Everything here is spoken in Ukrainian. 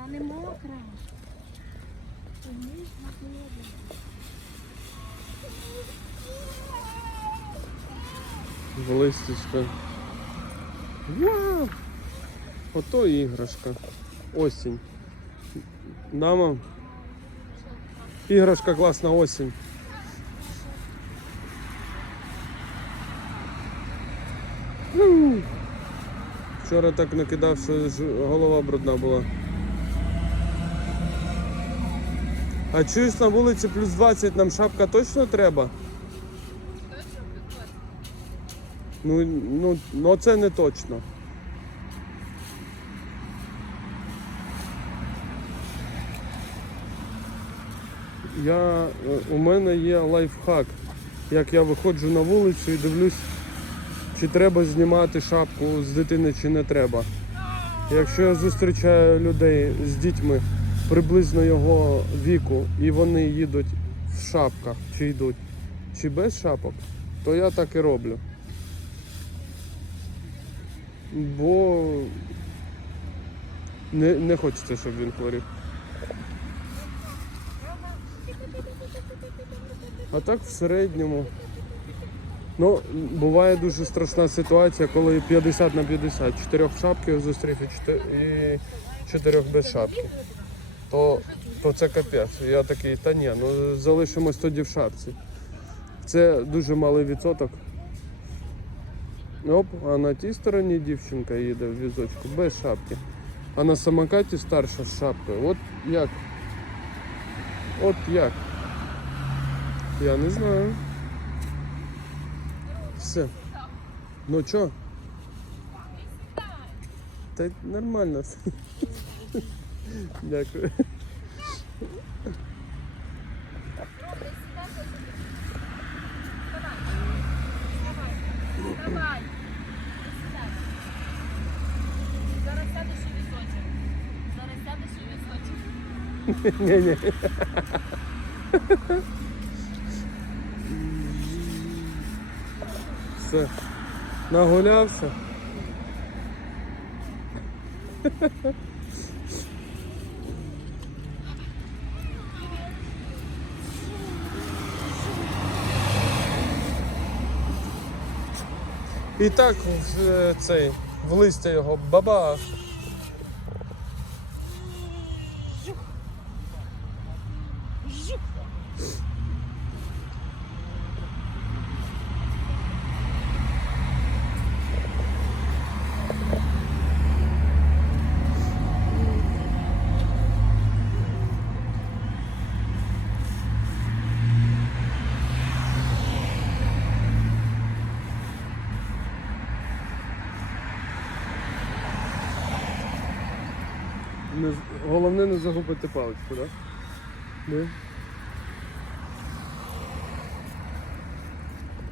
Вона не мокра. Листечко. Вау! Ото іграшка. Осінь. Да. Іграшка класна осінь. Вчора так накидав, що голова брудна була. А чуєш на вулиці плюс 20 нам шапка точно треба? Ну, ну, ну це не точно. Я, у мене є лайфхак. Як я виходжу на вулицю і дивлюсь, чи треба знімати шапку з дитини, чи не треба. Якщо я зустрічаю людей з дітьми приблизно його віку, і вони їдуть в шапках, чи йдуть, чи без шапок, то я так і роблю. Бо не, не хочеться, щоб він хворів. А так в середньому. Ну, буває дуже страшна ситуація, коли 50 на 50. Чотирьох в шапки зустрів і чотирьох без шапки. То, то це капець. Я такий, та ні, ну залишимось тоді в шапці. Це дуже малий відсоток. Оп, а на тій стороні дівчинка їде в візочку без шапки. А на самокаті старша з шапкою. От як? От як? Я не знаю. Все. Ну чо? Та нормально все. Дякую. Давай. Зараз сядеш у візочок. Зараз сядеш у візочок. Ні-ні. Все. Нагулявся. І так е, цей в листя його баба. Не, головне не загубити паличку, так? Да?